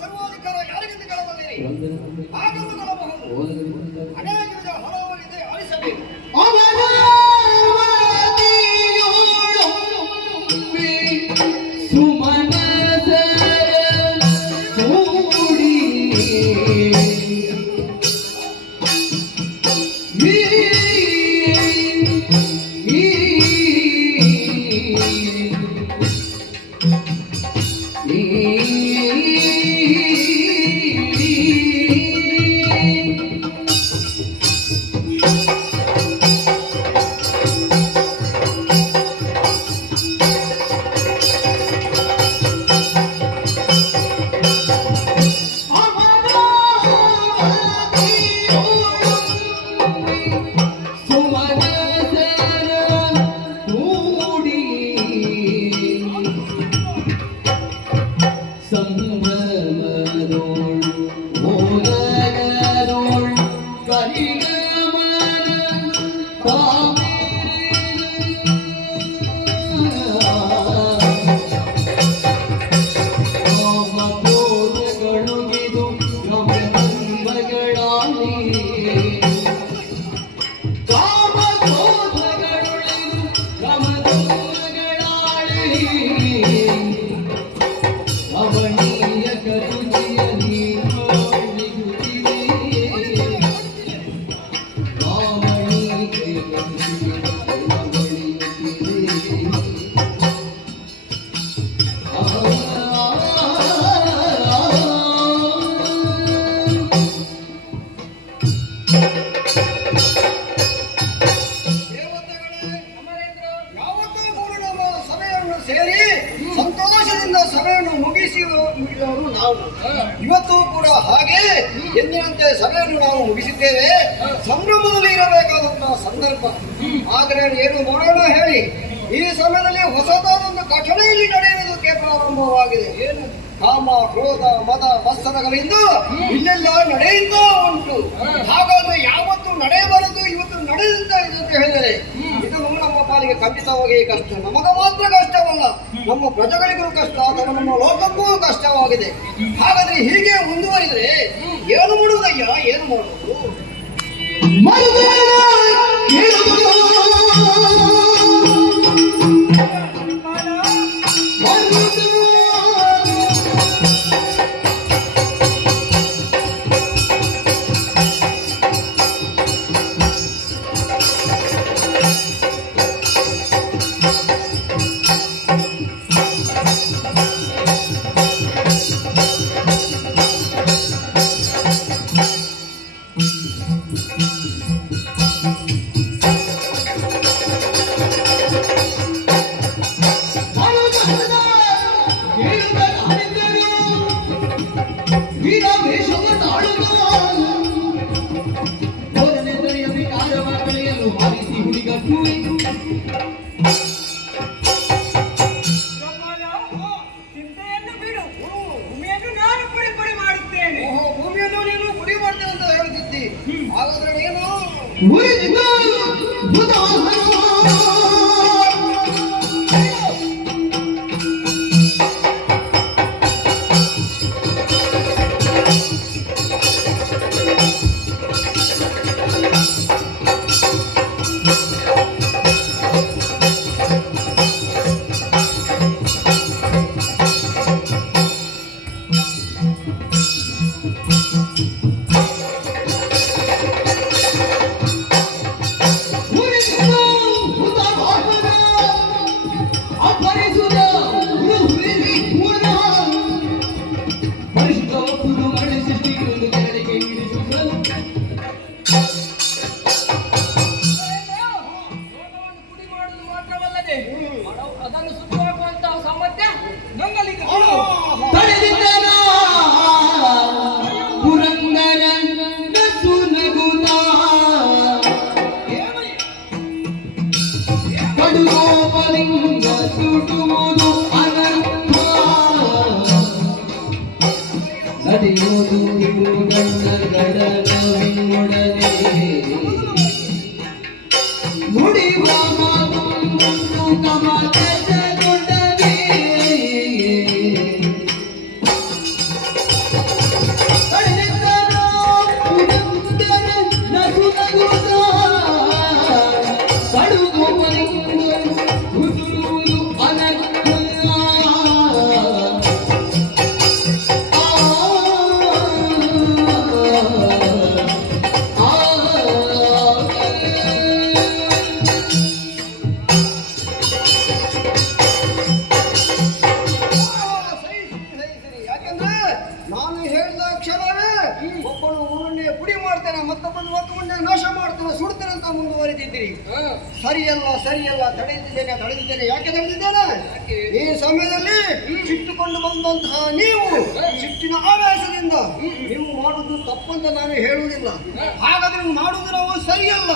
ಸರ್ವಾಧಿಕಾರ ಯಾರಿಗೆಂದು ಕೇಳಬಲ್ಲಿರಿ? ಆಗಲು ಕೇಳಬಹುದು. ಅನೇಕ ವಿಧ ಹಲವರಿದೆ, ಆಲಿಸಬೇಕು. ಇವತ್ತು ಕೂಡ ಹಾಗೆ ಎಂದಿನಂತೆ ಸಭೆಯನ್ನು ನಾವು ಮುಗಿಸಿದ್ದೇವೆ. ಸಂಭ್ರಮದಲ್ಲಿ ಇರಬೇಕಾದಂತಹ ಸಂದರ್ಭ. ಆದರೆ ಏನು ಮಾಡೋಣ ಹೇಳಿ ಈ ಸಮಯದಲ್ಲಿ ಹೊಸದಾದ ಒಂದು ಘಟನೆ ಇಲ್ಲಿ ನಡೆಯುವುದಕ್ಕೆ ಪ್ರಾರಂಭವಾಗಿದೆ. ಕಾಮ, ಕ್ರೋಧ, ಮದ, ಮತ್ಸರಗಳಿಂದ ಇಲ್ಲೆಲ್ಲ ನಡೆಯುತ್ತಾ ಉಂಟು. ಹಾಗಾದ್ರೆ ಯಾವತ್ತು ನಡೆಯಬಾರದು, ಇವತ್ತು ನಡೆಯುತ್ತಾ ಇದೆ ಅಂತ ಹೇಳಿದರೆ ಇದು ನಮ್ಮ ಪಾಲಿಗೆ ಖಂಡಿತವಾಗಿ ಕಷ್ಟ. ನಮಗ ಮಾತ್ರ ಕಷ್ಟವಲ್ಲ, ನಮ್ಮ ಪ್ರಜೆಗಳಿಗೂ ಕಷ್ಟ, ಅಥವಾ ನಮ್ಮ ಲೋಕಕ್ಕೂ ಕಷ್ಟವಾಗಿದೆ. ಹಾಗಾದ್ರೆ ಹೀಗೆ ಮುಂದುವರಿದರೆ ಏನು ಮಾಡುವುದಯ್ಯ, ಏನು ಮಾಡುವುದು? ಚಿಂತೆಯನ್ನು ಬಿಡು, ಭೂಮಿಯನ್ನು ನಾನು ಪುಡಿ ಪುಡಿ ಮಾಡುತ್ತೇನೆ. ಭೂಮಿಯನ್ನು ನೀನು ಪುಡಿ ಮಾಡ್ತೇನೆ ಅಂತ ಹೇಳ್ತಿದ್ದಿ. ಹಾಗಾದ್ರೆ ನೀನು ಅದನ್ನು ಸುತ್ತುವಾಗುವಂತಹ ಸಾಮರ್ಥ್ಯ ನಮ್ಮಲ್ಲಿದೆ. ಸರಿಯಲ್ಲ, ತಡೆದಿದ್ದೇನೆ. ಯಾಕೆ ತಡೆದಿದ್ದೇನೆ? ಈ ಸಮಯದಲ್ಲಿ ಸಿಟ್ಟುಕೊಂಡು ಬಂದಂತಹ ನೀವು ಸಿಟ್ಟಿನ ಆವೇಶದಿಂದ ನೀವು ಮಾಡುವುದು ತಪ್ಪಂತ ನಾನು ಹೇಳುವುದಿಲ್ಲ. ಹಾಗಾದ್ರೆ ನೀವು ಮಾಡುವುದು ನಾವು ಸರಿಯಲ್ಲ.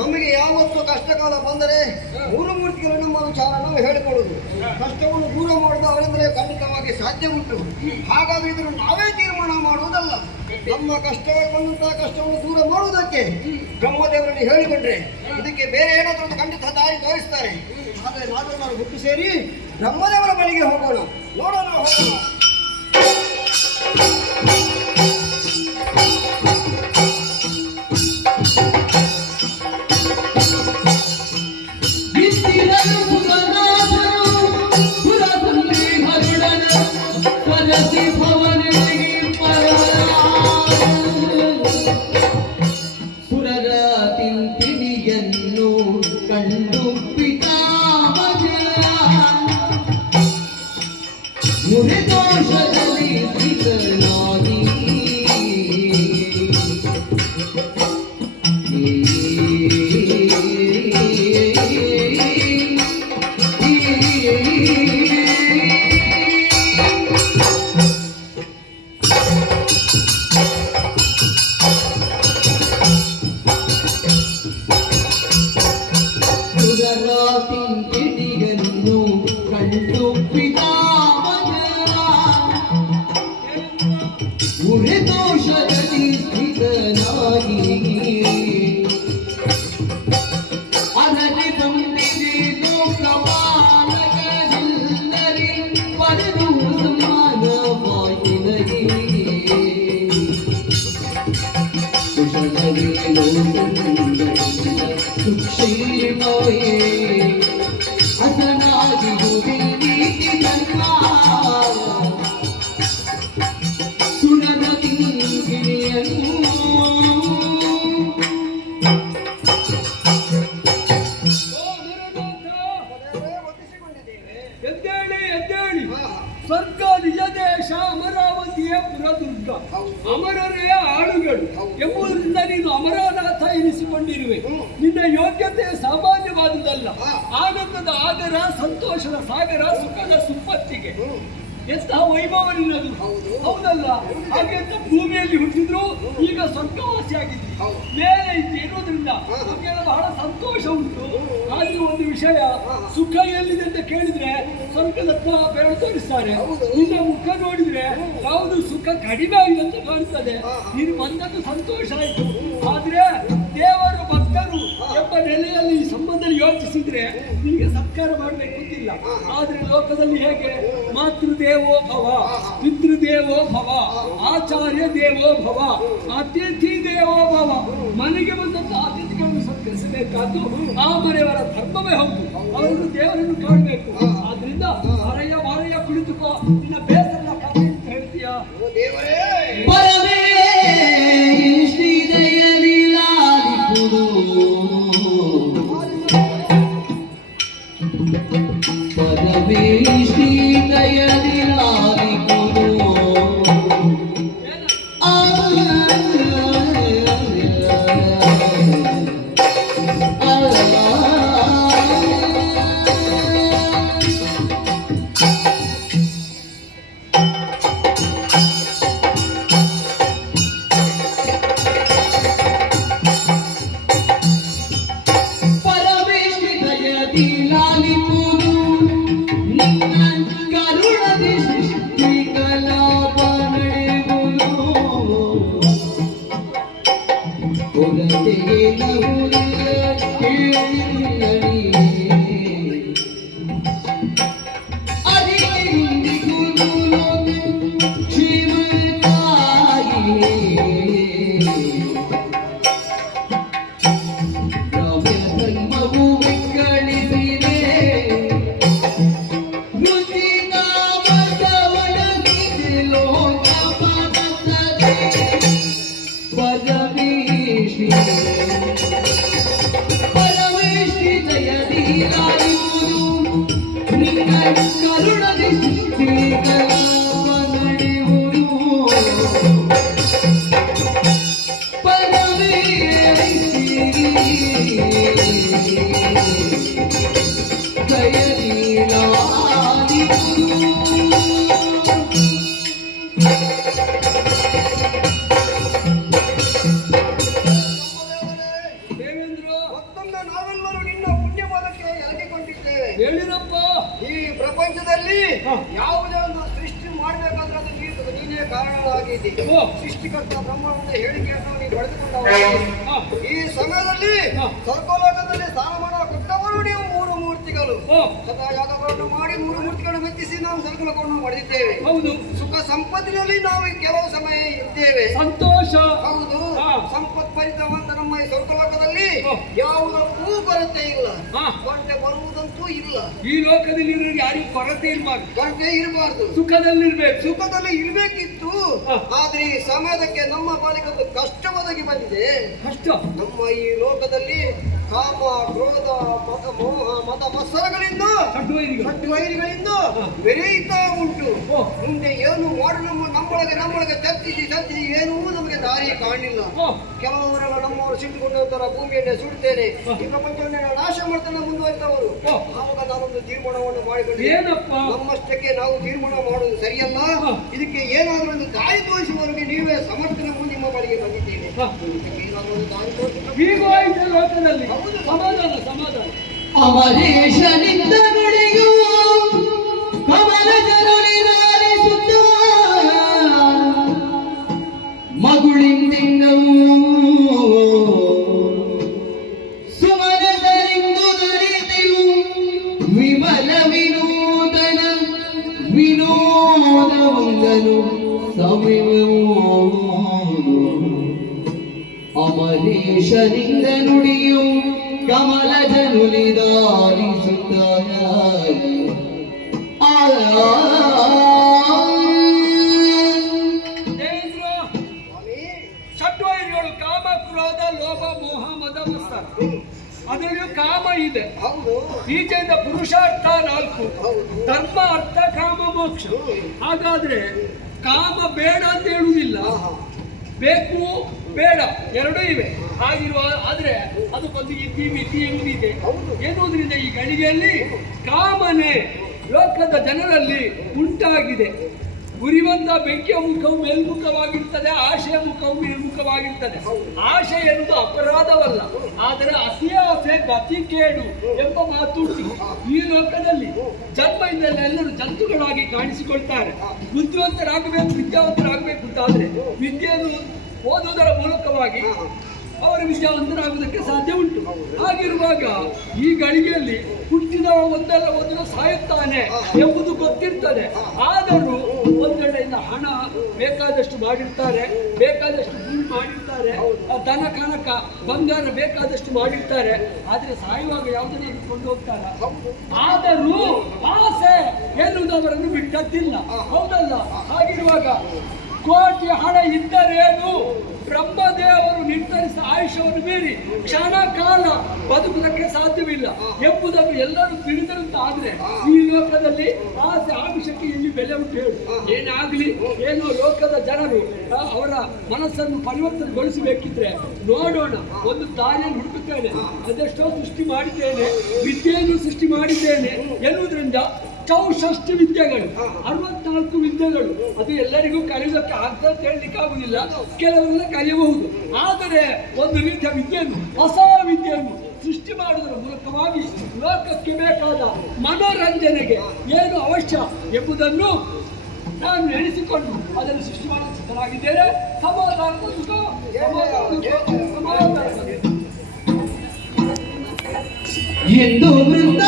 ನಮಗೆ ಯಾವತ್ತು ಕಷ್ಟಕಾಲ ಬಂದರೆ ಮೂರು ಮೂರ್ತಿಗಳು ನಮ್ಮ ವಿಚಾರ ನಾವು ಹೇಳಿಕೊಳ್ಳುವುದು. ಕಷ್ಟವನ್ನು ದೂರ ಮಾಡುವುದು ಅವರೆಂದರೆ ಖಂಡಿತವಾಗಿ ಸಾಧ್ಯ ಉಂಟು. ಹಾಗಾದ್ರೆ ಇದನ್ನು ನಾವೇ ತೀರ್ಮಾನ ಮಾಡುವುದಲ್ಲ. ನಮ್ಮ ಕಷ್ಟಗಳು ಬಂದಂತಹ ಕಷ್ಟವನ್ನು ದೂರ ಮಾಡುವುದಕ್ಕೆ ಬ್ರಹ್ಮದೇವರಲ್ಲಿ ಹೇಳಿಕೊಂಡ್ರೆ ಇದಕ್ಕೆ ಬೇರೆ ಏನಾದರೂ ಖಂಡಿತ ದಾರಿ ತೋರಿಸ್ತಾರೆ. ಆದರೆ ನಾವು ಗುಟ್ಟು ಸೇರಿ ಬ್ರಹ್ಮದೇವರ ಬಳಿಗೆ ಹೋಗೋಣ, ನೋಡೋಣ, ಹೋಗೋಣ. ತಿಂತಿಡಿ ಸ್ವರ್ಗ ನಿಜ ದೇಶ ಅಮರಾವತಿಯ ಪುರದುರ್ಗ, ಅಮರರೇ ಆಳುಗಳು ಎಂಬುದರಿಂದ ನೀನು ಅಮರನಾಥ ಎನಿಸಿಕೊಂಡಿರುವೆ. ನಿನ್ನ ಯೋಗ್ಯತೆ ಸಾಮಾನ್ಯವಾದುದಲ್ಲ. ಆನಂದದ ಆಗರ, ಸಂತೋಷದ ಸಾಗರ, ಸುಖದ ಸುಪ್ಪತ್ತಿಗೆ ಎಂತಹ ವೈಭವ ನಿನ್ನದು. ಹೌದಲ್ಲ? ಹಾಗೆ ಅಂತ ಭೂಮಿಯಲ್ಲಿ ಹುಟ್ಟಿದ್ರು ಈಗ ಸ್ವರ್ಗವಾಸಿಯಾಗಿದ್ದಿ, ಮೇಲೆ ಇರುವುದರಿಂದ ನಮಗೆಲ್ಲ ಬಹಳ ಸಂತೋಷ ಉಂಟು. ಆದ್ರೆ ಒಂದು ವಿಷಯ, ಸುಖ ಎಲ್ಲಿದೆ ಅಂತ ಕೇಳಿದ್ರೆ ಸ್ವರ್ಗದತ್ತ ಬೆರಳು ತೋರಿಸ್ತಾರೆ. ನಿನ್ನ ಮುಖ ನೋಡಿದ್ರೆ ಯಾವುದು ಸುಖ ಕಡಿಮೆ ಆಗಿದೆ ಅಂತ ಕಾಣಿಸ್ತದೆ. ನೀನು ಬಂದದ್ದು ಸಂತೋಷ ಆಯ್ತು. ಆದ್ರೆ ದೇವರು ಭಕ್ತರು ಎಂಬ ನೆಲೆಯಲ್ಲಿ ಈ ಸಂಬಂಧದಲ್ಲಿ ಯೋಚಿಸಿದ್ರೆ ನಿಮಗೆ ಸತ್ಕಾರ ಮಾಡಬೇಕು ಅಂತಿಲ್ಲ. ಆದ್ರೆ ಲೋಕದಲ್ಲಿ ಹೇಗೆ ಮಾತೃದೇವೋ ಭವ, ಪಿತೃದೇವೋ ಭವ, ಆಚಾರ್ಯ ದೇವೋ ಭವ, ಅತಿಥಿ ದೇವೋ ಭವ. ಮನೆಗೆ ಬಂದಂತ ಅತಿಥಿಗಳನ್ನು ಸತ್ಕರಿಸಬೇಕಾದ್ದು ಆ ಮನೆಯವರ ಧರ್ಮವೇ ಹೌದು. ಅವರು ದೇವರನ್ನು ಕಾಣಬೇಕು. ಆದ್ರಿಂದ ಮರೆಯ ಮರೆಯ ಕುಳಿತುಕೋ, ನಿನ್ನ ಬೇಸರದ ಕಥೆ ಅಂತ ಹೇಳ್ತೀಯಾ? ದೇವರೇ ಹೇಳಿರಪ್ಪ. ಈ ಪ್ರಪಂಚದಲ್ಲಿ ಯಾವುದೇ ಒಂದು ಸೃಷ್ಟಿ ಮಾಡಬೇಕಾದ್ರೆ ಅದು ನೀನೇ ಕಾರಣವಾಗಿದ್ದಿ. ಸೃಷ್ಟಿಕರ್ತ ಬ್ರಹ್ಮನ ಹೇಳಿಕೆಯನ್ನು ನೀವು ಪಡೆದುಕೊಂಡ ಈ ಸಮಯದಲ್ಲಿ ಸ್ವರ್ಗಲೋಕದಲ್ಲಿ ಸ್ಥಾನಮಾನ ಕೊಟ್ಟವರು ನೀವು ಮೂರು ಮೂರ್ತಿಗಳು. ಸದಾ ಯಾಗಗಳನ್ನು ಮಾಡಿ ಮೂರು ಮೂರ್ತಿಗಳನ್ನು ಮೆಚ್ಚಿಸಿ ನಾವು ಸ್ವರ್ಗಲೋಕವನ್ನು ಪಡೆದಿದ್ದೇವೆ. ಹೌದು. ಸುಖ ಸಂಪತ್ತಿನಲ್ಲಿ ನಾವು ಕೆಲವು ಸಮಯ ಇದ್ದೇವೆ. ಸಂತೋಷ. ಹೌದು. ಸಂಪತ್ ಭರಿತವಂತ ನಮ್ಮ ಈ ಸ್ವರ್ಗಲೋಕದಲ್ಲಿ ಯಾವುದಕ್ಕೂ ಕೊರತೆ ಇಲ್ಲ, ಕೊರತೆ ಬರುವುದಂತೂ ಇಲ್ಲ. ಈ ಲೋಕದಲ್ಲಿ ಯಾರಿಗೂ ಕೊರತೆ ಇರಬಾರ್ದು, ಕೊರತೆ ಇರಬಾರ್ದು, ಸುಖದಲ್ಲಿರ್ಬೇಕು. ಸುಖದಲ್ಲಿ ಇರ್ಬೇಕಿತ್ತು. ಆದ್ರೆ ಈ ಸಮಯದಕ್ಕೆ ನಮ್ಮ ಪಾಲಿಗೊಂದು ಕಷ್ಟ ಒದಗಿ ಬಂದಿದೆ. ಕಷ್ಟ. ನಮ್ಮ ಈ ಲೋಕದಲ್ಲಿ ಕಾಮ, ಕ್ರೋಧ, ಮೋಹ, ಮದ ಮತ್ಸರಗಳಿಂದ, ಖಡ್ವೈರಿಗಳಿಂದ ಬೆರೆಯುತ್ತಾ ಉಂಟು. ಮುಂದೆ ಏನು ಮಾಡು ನಮ್ಮೊಳಗೆ ಚರ್ಚಿಸಿ ಏನೂ ನಮಗೆ ದಾರಿ ಕಾಣಲಿಲ್ಲ. ಕೆಲವರೆಲ್ಲ ನಮ್ಮವರು ಸಿಟ್ಟುಕೊಂಡಂತರ ಭೂಮಿಯನ್ನೇ ಸುಡುತ್ತೇನೆ, ಈ ಪ್ರಪಂಚವನ್ನೇ ನಾಶ ಮಾಡ್ತಾನೆ ಮುಂದುವರಿತವರು. ಆವಾಗ ನಾನೊಂದು ತೀರ್ಮಾನವನ್ನು ಮಾಡಿಕೊಂಡು, ನಮ್ಮಷ್ಟಕ್ಕೆ ನಾವು ತೀರ್ಮಾನ ಮಾಡುವುದು ಸರಿಯಲ್ಲ, ಇದಕ್ಕೆ ಏನಾದರೂ ಒಂದು ದಾರಿ ತೋರಿಸುವವರೆಗೆ ನೀವೇ ಸಮರ್ಥನೆ ಮುಂದೆ ನಿಮ್ಮ ಬಳಿಗೆ ಬಂದಿದ್ದೇನೆ. ದಾರಿ ತೋರಿಸ ಲೋಕದಲ್ಲಿ ಸಮಾಧಾನ ಸಮಾಧಾನ. ಅಮರೇಶನಿಂದ ನುಡಿಯು ಕಮಲ ಜನುಲಿನಾರಿಸುತ್ತ ಮಗುಳಿಂದಿನ್ನವು ಸುಮನದರಿಂದು ದರಿದೆಯು ವಿಮಲ ವಿನೋದನ ವಿನೋದವಂಗನು ಸವಿವು ಅಮರೇಶನಿಂದ ನುಡಿಯು ಕಮಲ ಜನುಲಿದಾರಿಸುತ್ತ ಷಡ್ವೈರಿಗಳು ಕಾಮ, ಕ್ರೋಧ, ಲೋಭ, ಮೋಹ, ಮದ, ಮತ್ಸರ. ಅದರಲ್ಲಿ ಕಾಮ ಇದೆ. ಇದೆ. ಹೌದು ಈಚೆಯಿಂದ ಪುರುಷಾರ್ಥ 4, ಹೌದು ಧರ್ಮ ಅರ್ಥ ಕಾಮ ಮೋಕ್ಷ. ಹಾಗಾದ್ರೆ ಕಾಮ ಬೇಡ ಅಂತ ಹೇಳುವುದಿಲ್ಲ, ಬೇಕು ಬೇಡ ಎರಡೂ ಇವೆ. ಹಾಗಿರುವ ಆದ್ರೆ ಅದಕ್ಕೊಂದು ಇತಿ ಮಿತಿ ಎಂದಿದೆ. ಎನ್ನುವುದರಿಂದ ಈ ಗಳಿಗೆಯಲ್ಲಿ ಕಾಮನೆ ಲೋಕದ ಜನರಲ್ಲಿ ಉಂಟಾಗಿದೆ. ಉರಿವಂತ ಬೆಂಕಿಯ ಮುಖವು ಮೇಲ್ಮುಖವಾಗಿರ್ತದೆ, ಆಶೆಯ ಮುಖವು ಮೇಲ್ಮುಖವಾಗಿರ್ತದೆ. ಆಶೆ ಎನ್ನುವುದು ಅಪರಾಧವಲ್ಲ, ಆದರೆ ಅತಿ ಆಸೆ ಗತಿ ಕೇಡು ಎಂಬ ಮಾತು ಉಂಟು. ಈ ಲೋಕದಲ್ಲಿ ಜನ್ಮದಿಂದಲೇ ಎಲ್ಲರೂ ಜಂತುಗಳಾಗಿ ಕಾಣಿಸಿಕೊಳ್ತಾರೆ. ಬುದ್ಧಿವಂತರಾಗಬೇಕು, ವಿದ್ಯಾವಂತರಾಗಬೇಕು ಅಂತಾದ್ರೆ ವಿದ್ಯೆಯನ್ನು ಓದುವುದರ ಮೂಲಕವಾಗಿ ಅವರು ವಿದ್ಯಾವಂತರಾಗುವುದಕ್ಕೆ ಸಾಧ್ಯ ಉಂಟು. ಹಾಗಿರುವಾಗ ಈ ಗಳಿಗೆಯಲ್ಲಿ ಹುಟ್ಟಿದವ ಒಂದಲ್ಲ ಒಂದು ಸಾಯುತ್ತಾನೆ ಎಂಬುದು ಗೊತ್ತಿರ್ತದೆ. ಆದರೂ ಒಂದೆಡೆಯಿಂದ ಹಣ ಬೇಕಾದಷ್ಟು ಮಾಡಿರ್ತಾರೆ, ಬೇಕಾದಷ್ಟು ಭೂಮಿ ಮಾಡಿರ್ತಾರೆ, ದನ ಕನಕ ಬಂಗಾರ ಬೇಕಾದಷ್ಟು ಮಾಡಿರ್ತಾರೆ. ಆದರೆ ಸಾಯುವಾಗ ಯಾವುದನ್ನಾದ್ರೂ ಕೊಂಡು ಹೋಗ್ತಾರ? ಆದರೂ ಆಸೆ ಎನ್ನುವುದು ಅವರನ್ನು ಬಿಟ್ಟದ್ದಿಲ್ಲ, ಹೌದಲ್ಲ? ಹಾಗಿರುವಾಗ ಕೋಟಿ ಹಣ ಇದ್ದರೇನು, ಬ್ರಹ್ಮದೇವರು ನಿರ್ಧರಿಸ ಆಯುಷ್ಯವನ್ನು ಮೀರಿ ಕ್ಷಣ ಕಾಲ ಬದುಕುವುದಕ್ಕೆ ಸಾಧ್ಯವಿಲ್ಲ ಎಂಬುದನ್ನು ಎಲ್ಲರೂ ತಿಳಿದಂತಾದ್ರೆ ಈ ಲೋಕದಲ್ಲಿ ಆಸೆ ಆಮಿಷಕ್ಕೆ ಇಲ್ಲಿ ಬೆಲೆ ಉಂಟು ಹೇಳು. ಏನಾಗ್ಲಿ ಏನೋ ಲೋಕದ ಜನರು ಅವರ ಮನಸ್ಸನ್ನು ಪರಿವರ್ತನೆಗೊಳಿಸಬೇಕಿದ್ರೆ ನೋಡೋಣ, ಒಂದು ದಾರಿಯನ್ನು ಹುಡುಕುತ್ತೇನೆ, ಅದೆಷ್ಟೋ ಸೃಷ್ಟಿ ಮಾಡಿದ್ದೇನೆ, ವಿದ್ಯೆಯನ್ನು ಸೃಷ್ಟಿ ಮಾಡಿದ್ದೇನೆ ಎನ್ನುವುದರಿಂದ ಚೌಷಷ್ಟಿ ವಿದ್ಯೆಗಳು, 64 ವಿದ್ಯೆಗಳು, ಅದು ಎಲ್ಲರಿಗೂ ಕಲಿಯೋದಕ್ಕೆ ಆಗ್ತದೆ ಅಂತ ಹೇಳಲಿಕ್ಕೆ ಆಗುದಿಲ್ಲ, ಕೆಲವರೆಲ್ಲ ಕಲಿಯಬಹುದು. ಆದರೆ ಒಂದು ರೀತಿಯ ವಿದ್ಯೆಯನ್ನು, ಹೊಸ ವಿದ್ಯೆಯನ್ನು ಸೃಷ್ಟಿ ಮಾಡುವುದರ ಮೂಲಕವಾಗಿ ಲೋಕಕ್ಕೆ ಬೇಕಾದ ಮನೋರಂಜನೆಗೆ ಏನು ಅವಶ್ಯ ಎಂಬುದನ್ನು ನಾನು ಎಣಿಸಿಕೊಂಡು ಅದನ್ನು ಸೃಷ್ಟಿ ಮಾಡಲು ಸಿದ್ಧರಾಗಿದ್ದೇನೆ. ಸಮಾಧಾನದ ಸುಖ, ಸಮಾಧಾನದ ಎಂದು ವೃಂದ